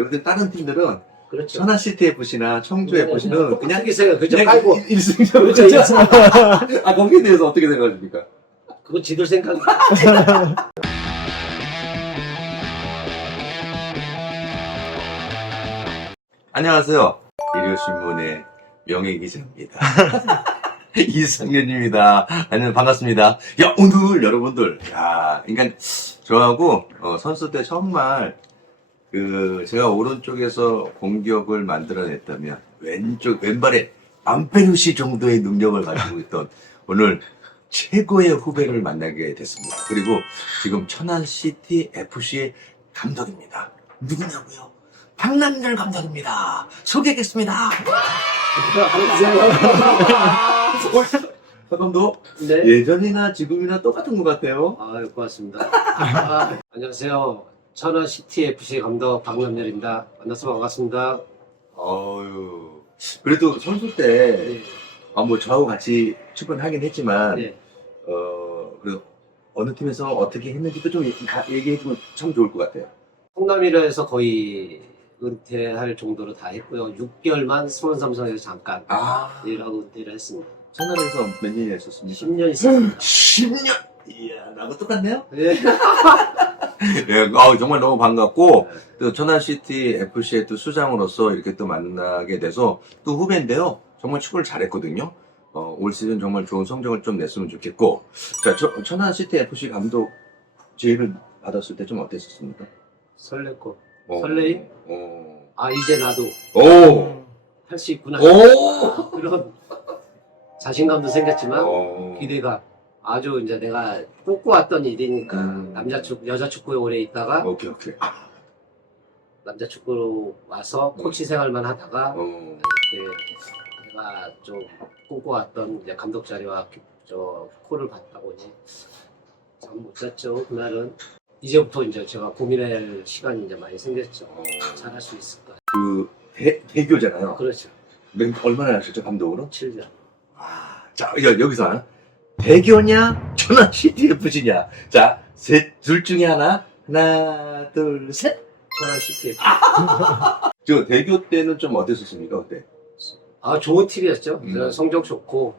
여기서 다른 팀들은 그렇죠. 천안 시티 FC나 청주 네, FC는 그냥 생각 그죠 그냥 깔고 1승전. 그렇죠. 아, 거기에 대해서 어떻게 생각하십니까? 그거 지들 생각. 안녕하세요. 일요신문의 명예기자입니다. 이상현입니다. 안녕, 반갑습니다. 야, 오늘 여러분들, 야, 그러니까 저하고 선수 때 정말 제가 오른쪽에서 공격을 만들어냈다면 왼발에 안페루시 정도의 능력을 가지고 있던 오늘 최고의 후배를 만나게 됐습니다. 그리고 지금 천안시티 FC의 감독입니다. 누구냐고요? 박남열 감독입니다. 소개하겠습니다. 박 감독, 네. 예전이나 지금이나 똑같은 것 같아요. 아, 고맙습니다. 안녕하세요. 천안 시티 FC 감독 박남열입니다. 만나서 반갑습니다. 어유, 그래도 선수 때, 네. 뭐 저하고 같이 출근하긴 했지만, 네. 그래도 어느 팀에서 어떻게 했는지도 좀 얘기해주면 참 좋을 것 같아요. 성남이라에서 거의 은퇴할 정도로 다 했고요. 6개월만 수원삼성에서 잠깐 일하고 은퇴를 했습니다. 천안에서 몇 년이나 있었습니까? 10년 있었습니다. 10년! 이야, 나하고 똑같네요? 네. 네, 정말 너무 반갑고, 또 천안시티 FC의 또 수장으로서 이렇게 또 만나게 돼서 또 후배인데요. 정말 축구를 잘했거든요. 올 시즌 정말 좋은 성적을 좀 냈으면 좋겠고, 자, 천안시티 FC 감독 제의를 받았을 때 좀 어땠었습니까? 설렜고. 설레임? 이제 나도 오! 할 수 있구나. 오! 그런 자신감도 생겼지만, 기대가 아주 이제 내가 꿈꿔왔던 일이니까 여자 축구에 오래 있다가 오케이. 남자 축구로 와서 코치 생활만 하다가 이렇게 내가 좀 꿈꿔왔던 이제 감독 자리와 저 콜을 받다 보니 잠 못 잤죠. 그날은 이제부터 이제 제가 고민할 시간이 이제 많이 생겼죠. 잘할 수 있을까? 대교잖아요. 그렇죠. 얼마나 하셨죠, 감독으로? 7년. 자, 여기서 대교냐, 천안시티 FC냐. 자, 둘 중에 하나, 둘, 셋. 천안 시티. 저 대교 때는 좀 어땠었습니까, 그때? 좋은 팀이었죠. 성적 좋고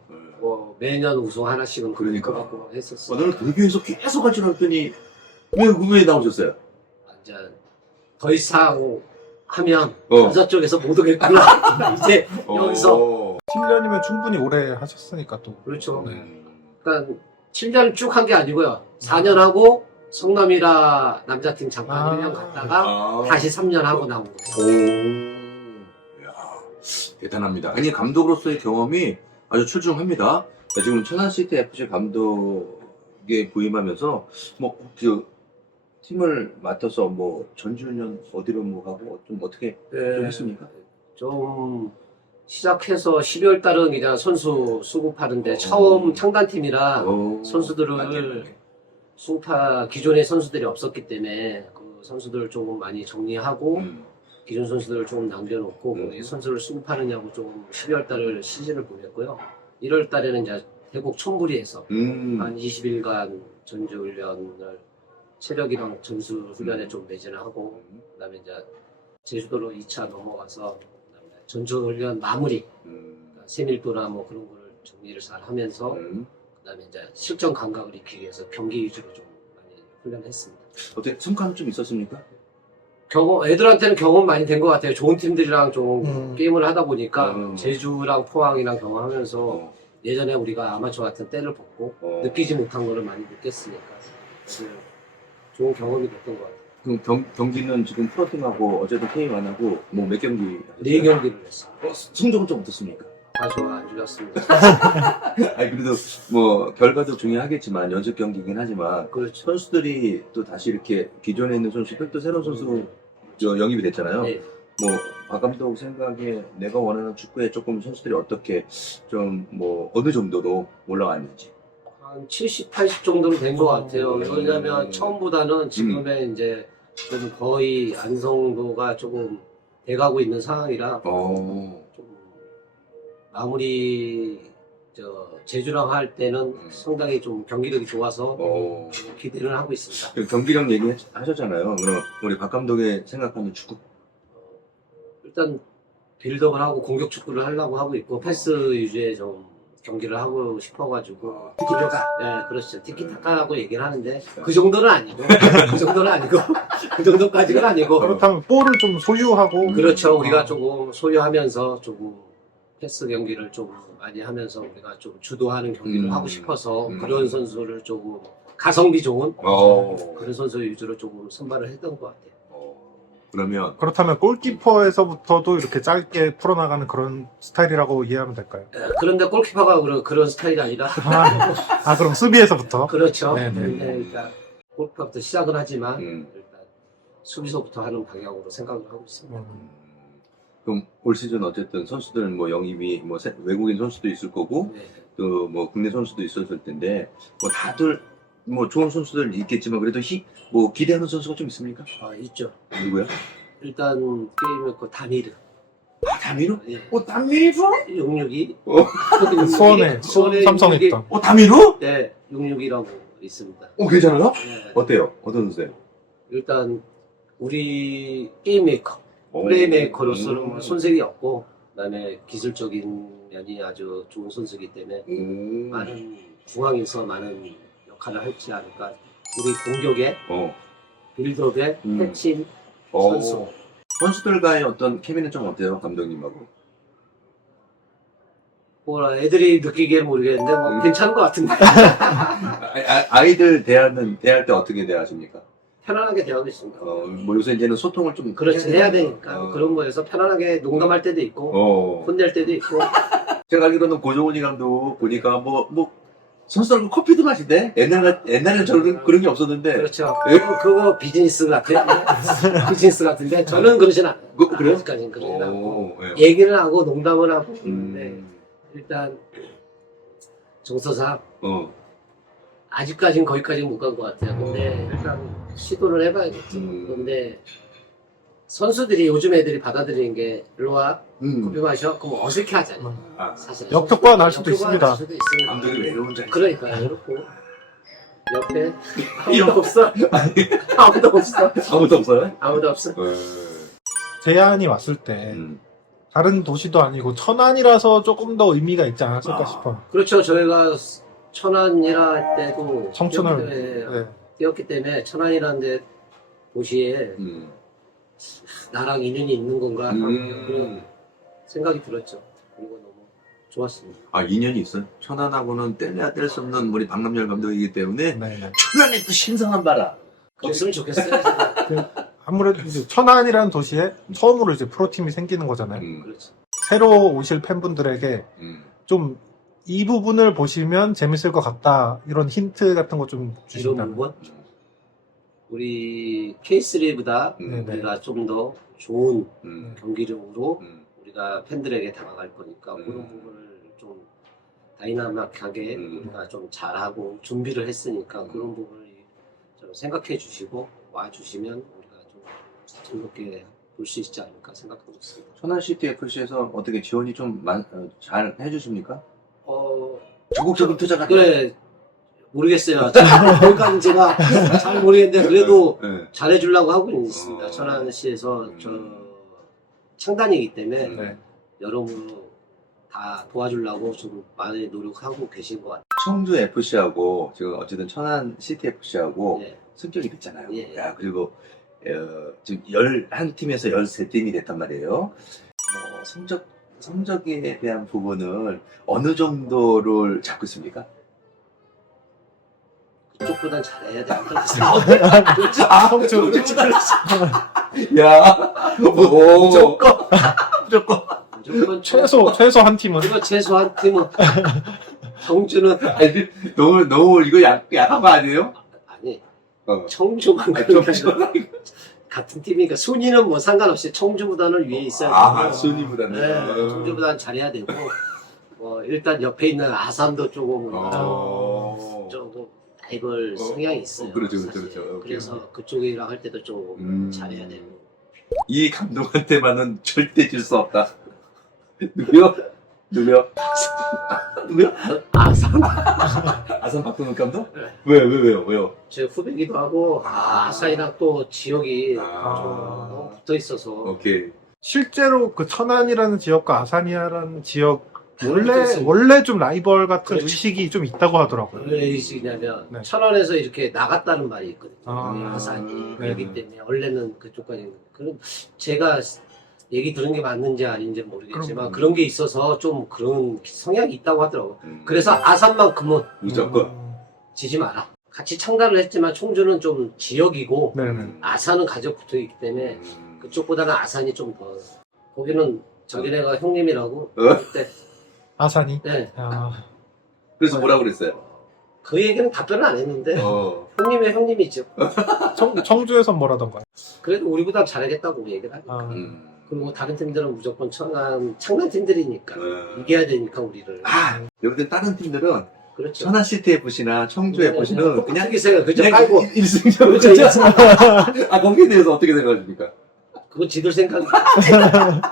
매년 우승 하나씩은 그러니까. 하고 했었어요. 나는 대교에서 계속 같이 나왔더니 왜 나오셨어요? 이제 더 이상 하면 어. 여자 쪽에서 못 오겠구나. 이제 여기서 10년이면 충분히 오래 하셨으니까 또. 그렇죠. 네. 그러니까 7년 쭉 한 게 아니고요. 4년 하고 성남이라 남자팀 잠깐 1년 갔다가 다시 3년 하고 나온 거죠. 이야, 대단합니다. 아니, 감독으로서의 경험이 아주 출중합니다. 지금 천안시티 FC 감독에 부임하면서 팀을 맡아서 전주년 어디로 가고 좀 어떻게 좀 했습니까? 좀 시작해서 12월 달은 그냥 선수 수급하는데 처음 창단팀이라 선수들을 기존의 선수들이 없었기 때문에 그 선수들을 조금 많이 정리하고 기존 선수들을 조금 남겨놓고 이 선수를 수급하느냐고 좀 12월 달을 시즌을 보냈고요. 1월 달에는 이제 대곡 촌부리에서 한 20일간 전주훈련을 체력이랑 전수 훈련에 좀 매진을 하고 그다음에 이제 제주도로 2차 넘어가서 그다음에 전주훈련 마무리 그러니까 세밀도나 그런 거를 정리를 잘 하면서 그다음에 이제 실전 감각을 익히기 위해서 경기 위주로 좀 많이 훈련했습니다. 어떻게 성과는 좀 있었습니까? 애들한테는 경험 많이 된 것 같아요. 좋은 팀들이랑 좀 게임을 하다 보니까 제주랑 포항이랑 경험하면서 예전에 우리가 아마추어 같은 때를 벗고 느끼지 못한 거를 많이 느꼈으니까 좋은 경험이 됐던 것 같아요. 그럼 경기는 지금 프로팀하고 어제도 게임 안 하고 몇 경기? 4경기를 했어요. 성적은 좀 어떻습니까? 좋아 안 줄였습니다. 아니, 그래도 결과도 중요하겠지만 연습 경기이긴 하지만 그렇죠. 선수들이 또 다시 이렇게 기존에 있는 선수들 또 새로운 선수 영입이 됐잖아요. 네. 박 감독 생각에 내가 원하는 축구에 조금 선수들이 어떻게 좀 어느 정도로 올라갔는지. 한 70, 80 정도는 된 것 같아요. 왜냐면 처음보다는 지금의 이제 좀 거의 안성도가 조금 돼가고 있는 상황이라 좀 마무리 제주랑 할 때는 상당히 좀 경기력이 좋아서 기대를 하고 있습니다. 경기력 얘기하셨잖아요. 그럼 우리 박 감독의 생각하는 축구 일단 빌드업을 하고 공격 축구를 하려고 하고 있고 패스 위주의 좀 경기를 하고 싶어가지고 티키타카. 네, 그렇죠. 티키타카라고 얘기를 하는데 그 정도는 아니고 그 정도는 아니고 그 정도까지는 아니고 그렇다면 볼을 좀 소유하고 그렇죠. 우리가 조금 소유하면서 조금 패스 경기를 좀 많이 하면서 우리가 좀 주도하는 경기를 하고 싶어서 그런 선수를 조금 가성비 좋은 그런 선수 위주로 조금 선발을 했던 것 같아요. 그러면 그렇다면 골키퍼에서부터도 이렇게 짧게 풀어나가는 그런 스타일이라고 이해하면 될까요? 그런데 골키퍼가 그런 스타일이 아니라 그럼 수비에서부터? 그렇죠. 네네. 근데 일단 골키퍼부터 시작은 하지만 음. 일단 수비서부터 하는 방향으로 생각을 하고 있습니다. 그럼 올 시즌 어쨌든 선수들 뭐 영입이 뭐 외국인 선수도 있을 거고 네. 또 뭐 국내 선수도 있었을 텐데 뭐 다들 뭐 좋은 선수들 있겠지만 그래도 뭐 기대하는 선수가 좀 있습니까? 있죠. 누구야? 일단 게임의 그 다미르. 다미루? 예. 다미루? 662. 수원에 삼성에 있던. 다미루? 네, 662라고 있습니다. 괜찮아요? 네. 어때요? 어떤 선수예요? 일단 우리 게임 메이커, 플레이 메이커로서는 뭐 손색이 없고 그다음에 기술적인 면이 아주 좋은 선수이기 때문에 많은 중앙에서 많은 역할을 할지 않을까. 우리 공격에 빌드업에 핵심 선수. 선수들과의 어떤 케미는 좀 어때요? 감독님하고? 뭐라 애들이 느끼기에는 모르겠는데 뭐 괜찮은 것 같은데 아이들 대할 때 어떻게 대하십니까? 편안하게 대하고 있습니다. 뭐 요새 이제는 소통을 좀 그렇지 해야 되니까 그런 거에서 편안하게 농담할 때도 있고 혼낼 때도 있고. 제가 알기로는 고종훈이 감독 보니까 뭐 선수들하고 커피도 마시대. 옛날에는 저런 그런 게 없었는데. 그렇죠. 그거 비즈니스 같아요. 비즈니스 같은데 저는 그러진 않아요. 그래요? 아직까지는 그러진 않고 예. 얘기를 하고 농담을 하고 있는데 일단 정서상 아직까지는 거기까지는 못 간 것 같아요. 근데 일단 시도를 해봐야겠죠. 그런데 선수들이 요즘 애들이 받아들이는 게 일로 와 커피 마셔 그럼 어색해 하잖아요. 사실 역효과가 날 수도 있습니다. 감독이 외로운지 그러니까요. 이렇고 옆에 아무도 없어. 아무도 없어. 아무도 없어요? 아무도 없어. 제안이 왔을 때 다른 도시도 아니고 천안이라서 조금 더 의미가 있지 않았을까 싶어요. 그렇죠. 저희가 천안이라 할 때도 청춘을 뛰었기 때문에 천안이라는 데 도시에 나랑 인연이 있는 건가 그런 생각이 들었죠. 그리고 너무 좋았습니다. 인연이 있어요? 천안하고는 뗄래야 뗄 수 없는 우리 박남열 감독이기 때문에 네네. 천안의 또 신성한 바라. 그랬으면 좋겠어요. 아무래도 이제 천안이라는 도시에 처음으로 이제 프로팀이 생기는 거잖아요. 그렇죠. 새로 오실 팬분들에게 좀 이 부분을 보시면 재밌을 것 같다 이런 힌트 같은 거 좀 이런 주신다면. 부분 우리 K3보다 우리가 좀 더 좋은 경기력으로 우리가 팬들에게 다가갈 거니까 그런 부분을 좀 다이나믹하게 우리가 좀 잘하고 준비를 했으니까 그런 부분을 좀 생각해 주시고 와 주시면 우리가 좀 즐겁게 볼 수 있지 않을까 생각하고 있습니다. 천안시티 FC에서 어떻게 지원이 좀 잘 해주십니까? 적극적인 투자가 그래 모르겠어요. 거기까지 제가 잘 모르겠는데 그래도 잘해주려고 하고 있습니다. 천안시에서 저 창단이기 때문에 여러모로 다 도와주려고 좀 많이 노력하고 계신 것 같아요. 청주 FC하고 지금 어쨌든 천안 시티 FC하고 예. 승격이 됐잖아요. 예. 야, 그리고 지금 11팀에서 13팀이 됐단 말이에요. 성적에 대한 부분을 어느 정도를 잡고 있습니까? 그쪽보단 잘해야 될 것 같아요. 야, 무조건. 최소 한 팀은. 이거 최소한 팀은 청주는 너무 이거 약한 거 아니에요? 아니 청주만 같은 팀이니까 순위는 뭐 상관없이 청주보다는 위에 있어야 되고 순위보다는. 네, 청주보다는 잘해야 되고 일단 옆에 있는 아산도 조금 조금 라이벌 성향이 있어요. 그렇죠. 그래서 그쪽이랑 할 때도 좀 잘해야 되고. 이 감독한테만은 절대 질 수 없다. 누구요? 누구요? 아산 박동욱 감독? 네. 왜요? 제 후배기도 하고 아산이랑 또 지역이 좀 너무 붙어 있어서 오케이. 실제로 그 천안이라는 지역과 아사니아라는 지역 있어요. 원래 좀 라이벌 같은 그렇죠. 의식이 좀 있다고 하더라고요. 왜 의식이냐면 네. 천안에서 이렇게 나갔다는 말이 있거든요. 아, 아산이 네. 여기 때문에 원래는 그쪽까지 그런 제가 얘기 들은 게 맞는지 아닌지 모르겠지만 그런 게 있어서 좀 그런 성향이 있다고 하더라고요. 그래서 아산만큼은 무조건. 지지 마라. 같이 창단을 했지만 청주는 좀 지역이고 네네. 아산은 가족 붙어 있기 때문에 그쪽보다는 아산이 좀 더 거기는 저기네가 형님이라고 그때 아산이. 네. 아, 그래서 뭐라 그랬어요? 그 얘기는 답변을 안 했는데 형님의 형님이죠. 청주에선 뭐라던가요? 그래도 우리보다 잘하겠다고 얘기를 하니까. 아, 그리고 다른 팀들은 무조건 창단 팀들이니까 이겨야 되니까 우리를. 여기들 다른 팀들은 그렇죠. 천안 시티 FC나 청주 FC는 그냥 기세가 그죠? 그냥 아이고 1승전. 그렇죠. 거기에 대해서 어떻게 생각하십니까? 그건 지들 생각.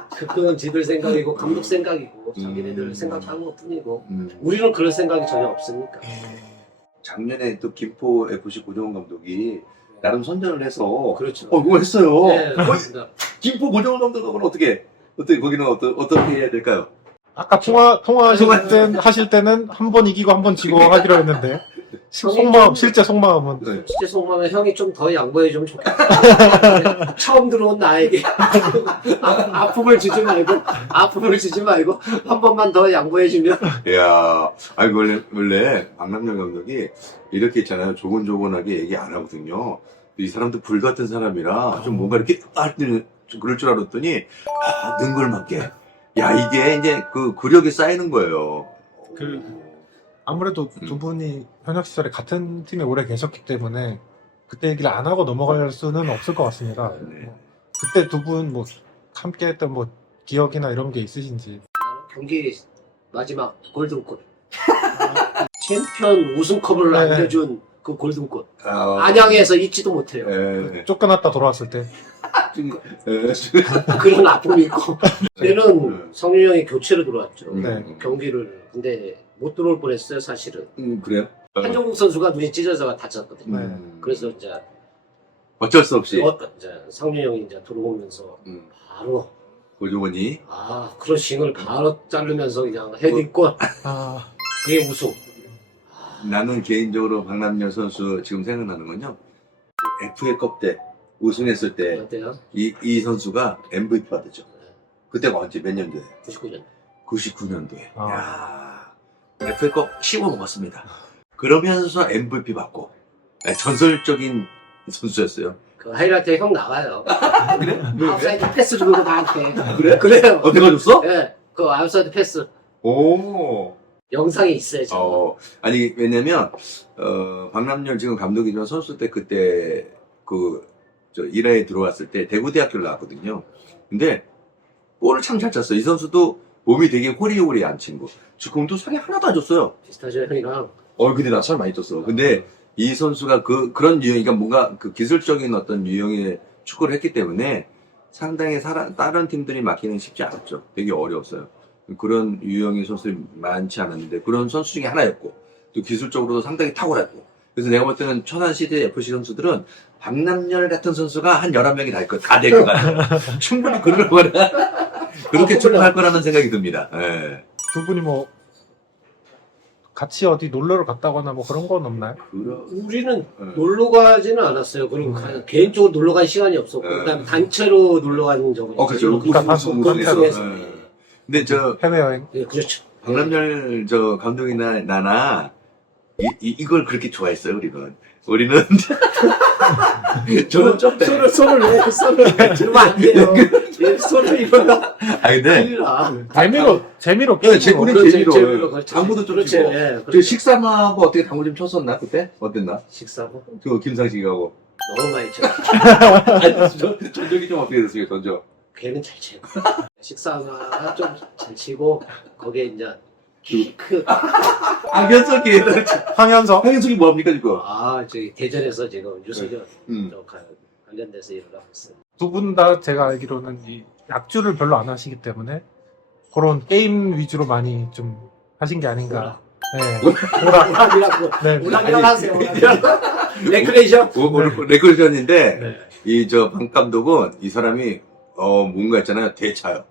그건 지들 생각이고 감독 생각이고 자기네들 생각하는 것뿐이고 우리는 그럴 생각이 전혀 없으니까. 작년에 또 김포 FC 고정원 감독이 나름 선전을 해서 그렇죠. 이거 했어요. 네, 그렇습니다. 김포 고정원 감독은 어떻게 거기는 어떻게 해야 될까요? 아까 하실 때는 한 번 이기고 한 번 지고 하기로 했는데 실제 속마음은 네. 실제 속마음에 형이 좀 더 양보해 주면 좋겠다. 처음 들어온 나에게 아픔을 주지 말고 한 번만 더 양보해 주면. 이야, 아니 원래 박남열 감독이 이렇게 있잖아요. 조곤조곤하게 얘기 안 하거든요. 이 사람도 불 같은 사람이라 좀 뭔가 이렇게 좀 그럴 줄 알았더니 능글맞게. 야, 이게 이제 그 구력이 쌓이는 거예요. 아무래도 두 분이 현역 시절에 같은 팀에 오래 계셨기 때문에 그때 얘기를 안 하고 넘어갈 수는 없을 것 같습니다. 네. 그때 두 분 뭐 함께 했던 뭐 기억이나 이런 게 있으신지. 경기 마지막 골든골. 챔피언 우승컵을 네. 안겨준 그 골든골. 아, 안양에서 잊지도 못해요. 네. 쫓겨났다 돌아왔을 때. 그런 아픔이 있고. 그때는 성윤이 형이 교체로 들어왔죠. 네. 경기를. 근데 못 들어올 뻔했어요, 사실은. 그래요? 한종국 선수가 눈이 찢어져 다쳤거든요. 네. 그래서 이제, 어쩔 수 없이 이제 성윤이 형이 이제 들어오면서 바로 고정원이 크러싱을 바로 자르면서 그냥 헤딩골. 아, 그게 우승. 나는 개인적으로 박남열 선수 지금 생각나는 건요. FA컵 때 우승했을 때 어때요? 이 선수가 MVP 받았죠. 그때가 언제 몇 년도에? 99년. 99년도에. 아. 야, FA컵 씹어 먹었습니다. 그러면서 MVP 받고 전설적인 선수였어요. 그 하이라이트에 형 나와요. 그래? 아웃사이드 패스 주고 나한테. 그래? 그래요. 어떻게 가줬어? 예. 그 아웃사이드 패스. 오. 영상이 있어요, 지금. 아니 왜냐면 박남열 지금 감독이지만 선수 때 그때 저 1회에 들어왔을 때 대구대학교를 나왔거든요. 근데 골을 참 잘 찼어요. 이 선수도 몸이 되게 호리호리한 친구. 축구공도 살이 하나도 안 줬어요. 비슷하죠, 형이랑. 근데 나 살 많이 쪘어. 근데 이 선수가 그런 유형, 그러니까 뭔가 그 기술적인 어떤 유형의 축구를 했기 때문에 상당히 다른 팀들이 맡기는 쉽지 않았죠. 되게 어려웠어요. 그런 유형의 선수들이 많지 않았는데 그런 선수 중에 하나였고 또 기술적으로도 상당히 탁월했고 그래서 내가 볼 때는 천안 시대 FC 선수들은 박남열 같은 선수가 한 11명이 다 될 것 같아요. 충분히 그렇게 축구할 거라는 생각이 듭니다. 예. 두 분이 뭐 같이 어디 놀러를 갔다거나 뭐 그런 건 없나요? 우리는 놀러 가지는 않았어요. 그리고 개인적으로 놀러 간 시간이 없었고, 그다음에 단체로 놀러 간 적은 그렇죠. 그러니까 우승해서. 우승해서. 근데 해외여행. 예, 그렇죠. 박남열 감독이나 나나 이걸 그렇게 좋아했어요. 우리는 저는 좀 손을 왜 들으면 안 돼요. 예, 손을 이러면 근데 큰일 나. 재미로 우리는 그렇죠, 재미로 그렇죠. 당구도 좀 그렇죠, 치고 예, 저 그렇죠. 식사하고 어떻게 당구 좀 쳤었나 그때? 어땠나? 식사고 그 김상식하고 너무 많이 쳐. 전적이 좀 어떻게 됐습니까? 전적 걔는 잘 치고 식사가 좀 잘 치고 거기에 이제 그 황현석이 황현석이 뭐합니까 지금? 저기 대전에서 지금 유소년 음. 관련돼서 일을 하고 있어요. 두 분 다 제가 알기로는 이 약주를 별로 안 하시기 때문에 그런 게임 위주로 많이 좀 하신 게 아닌가. 네. 오락이라고 네. 오락이라고 하세요. 레크레이션. 레크레이션인데 네. 이 방 감독은 이 사람이 뭔가 있잖아요. 대차요.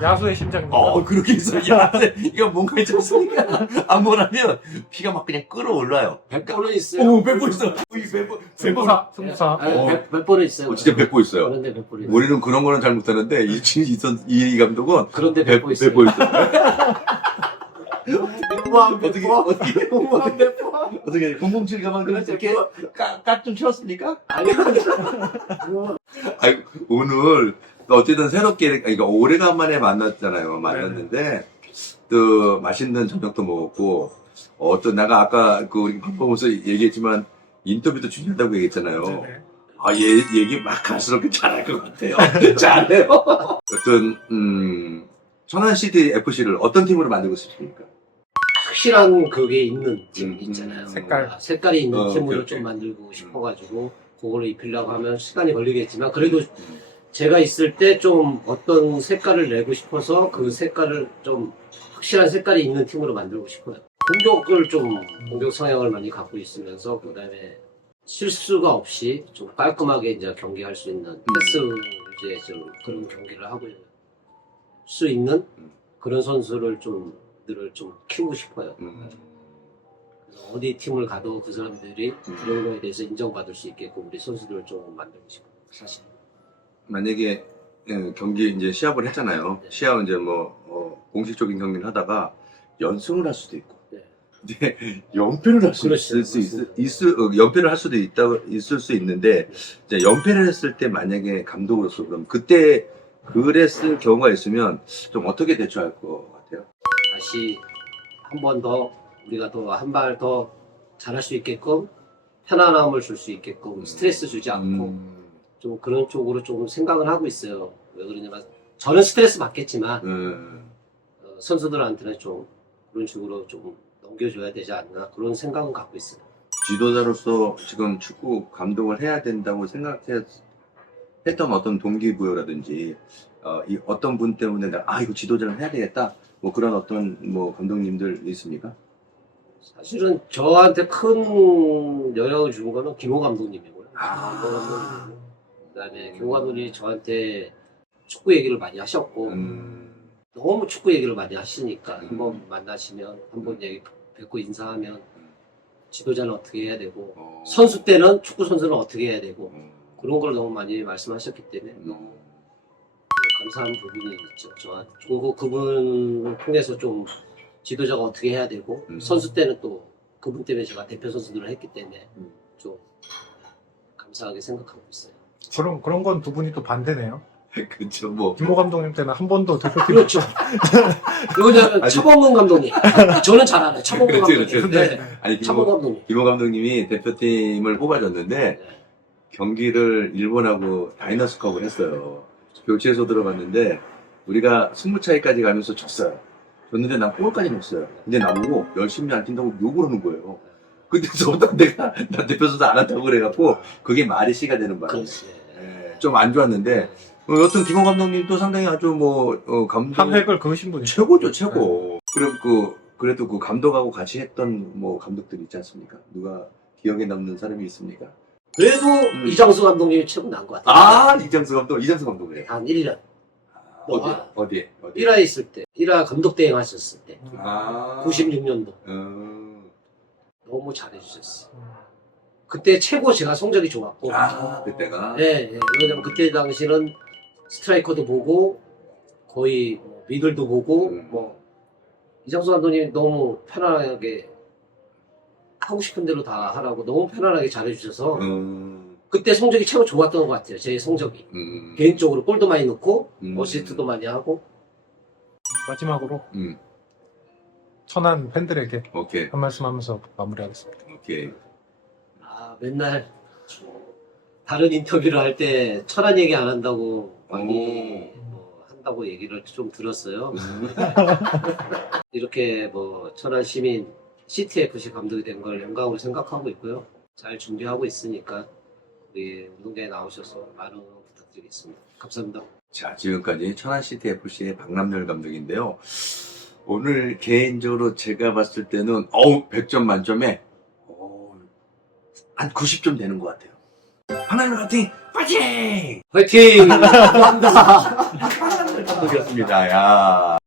야수의 심장입니다. 그렇게 해서, 야, 이거 뭔가 있지 않습니까? 안 보라면 피가 막 그냥 끌어올라요. 100번은 있어요. 오, 100번 있어. 100번. 승부사. 100번은 있어요. 진짜 100번 있어요. 그런데 100번은 있어요. 우리는 그런 거는 잘 못하는데, 이 감독은 그런데 100번 있어요. 100번 있어요. 어떻게 007 가만 그렇게 깍좀 치웠습니까? 아니, 아니, 오늘 어쨌든 새롭게 그러니까 오래간만에 만났잖아요. 만났는데 또 맛있는 저녁도 먹었고 어떤 내가 아까 그 우리 밥 보면서 얘기했지만 인터뷰도 준비한다고 얘기했잖아요. 네네. 얘기 막 갈수록 잘할 것 같아요. 잘해요. 어떤 천안시티 FC를 어떤 팀으로 만들고 싶습니까? 확실한 그게 있는 팀 있잖아요. 색깔. 색깔이 있는 팀으로 오케이, 오케이. 좀 만들고 싶어가지고 그거를 입히려고 하면 시간이 걸리겠지만 그래도 제가 있을 때 좀 어떤 색깔을 내고 싶어서 그 색깔을 좀 확실한 색깔이 있는 팀으로 만들고 싶어요. 공격 성향을 많이 갖고 있으면서 그다음에 실수가 없이 좀 깔끔하게 이제 경기할 수 있는 패스 이제 좀 그런 경기를 하고 수 있는 그런 선수를 들을 좀 키우고 싶어요. 그래서 어디 팀을 가도 그 사람들이 그런 거에 대해서 인정받을 수 있게끔 우리 선수들을 좀 만들고 싶어요. 사실. 만약에 경기 이제 시합을 했잖아요. 네. 시합은 이제 공식적인 경기를 하다가 연승을 할 수도 있고, 네. 근데 연패를 할 수 그렇죠. 연패를 할 수도 있을 수 있는데 이제 연패를 했을 때 만약에 감독으로서 그럼 그때 그랬을 경우가 있으면 좀 어떻게 대처할 것 같아요? 다시 한 번 더 우리가 더 한 발 더 잘할 수 있게끔 편안함을 줄 수 있게끔 스트레스 주지 않고 좀 그런 쪽으로 좀 생각을 하고 있어요. 왜 그러냐면 저는 스트레스 받겠지만 선수들한테는 좀 그런 식으로 좀 넘겨줘야 되지 않나 그런 생각은 갖고 있어요. 지도자로서 지금 축구 감독을 해야 된다고 생각했던 어떤 동기부여라든지 이 어떤 분 때문에 내가 이거 지도자를 해야 되겠다 뭐 그런 어떤 감독님들 있습니까? 사실은 저한테 큰 영향을 준 거는 김호 감독님이고요. 김호 감독님. 그다음에 김호 감독님이 저한테 축구 얘기를 많이 하셨고 너무 축구 얘기를 많이 하시니까 한번 만나시면 한번 얘기 뵙고 인사하면 지도자는 어떻게 해야 되고 선수 때는 축구 선수는 어떻게 해야 되고 그런 걸 너무 많이 말씀하셨기 때문에 너무 감사한 부분이 있죠. 저한테 그분을 통해서 좀 지도자가 어떻게 해야 되고 선수 때는 또 그분 때문에 제가 대표 선수들을 했기 때문에 좀 감사하게 생각하고 있어요. 그런 건 두 분이 또 반대네요. 그렇죠. 김호 감독님 때는 한 번도 대표팀 그렇죠. 왜냐면 차범근 감독님. 저는 잘 알아요. 차범근 그렇지, 감독님. 그렇지. 네. 아니 차범근 감독님. 김호 감독님이 대표팀을 뽑아줬는데 네. 경기를 일본하고 다이너스컵을 했어요. 교체해서 들어갔는데 우리가 승부 차이까지 가면서 졌어요. 졌는데 난 골까지 넣었어요. 근데 나보고 열심히 안 뛴다고 욕을 하는 거예요. 근데 저보다 내가 나 대표 선수 안 한다고 그래갖고 그게 말이 씨가 되는 바람에 그렇지. 좀 안 좋았는데 여튼 김호 감독님도 상당히 아주 감독 한 획을 그으신 분이죠. 최고죠, 최고. 그래도 그 감독하고 같이 했던 감독들 있지 않습니까? 누가 기억에 남는 사람이 있습니까? 그래도 이장수 감독님이 최고 나은 것 같아요. 이장수 감독이에요. 한 1년. 어디에? 1화 있을 때, 1화 감독 대행 하셨을 때, 96년도. 너무 잘해주셨어요. 그때 최고 제가 성적이 좋았고. 그때가? 네, 왜냐면 그때 당시는 스트라이커도 보고, 거의 미들도 보고, 이장수 감독님이 너무 편안하게 하고 싶은 대로 다 하라고 너무 편안하게 잘해주셔서, 그때 성적이 최고 좋았던 것 같아요. 제 성적이. 개인적으로 골도 많이 넣고, 어시스트도 많이 하고. 마지막으로 음. 천안 팬들에게 오케이. 한 말씀 하면서 마무리하겠습니다. 오케이. 맨날 다른 인터뷰를 할 때 천안 얘기 안 한다고 많이 한다고 얘기를 좀 들었어요. 이렇게 천안 시민 CTFC 감독이 된 걸 영광으로 생각하고 있고요. 잘 준비하고 있으니까 우리 운동장에 나오셔서 많은 응원 부탁드리겠습니다. 감사합니다. 자, 지금까지 천안시티 FC의 박남열 감독인데요. 오늘 개인적으로 제가 봤을 때는 100점 만점에 한 90점 되는 것 같아요. 하나는 파이팅! 파이팅! 화이팅! 감사합니다. 감독이었습니다. 야.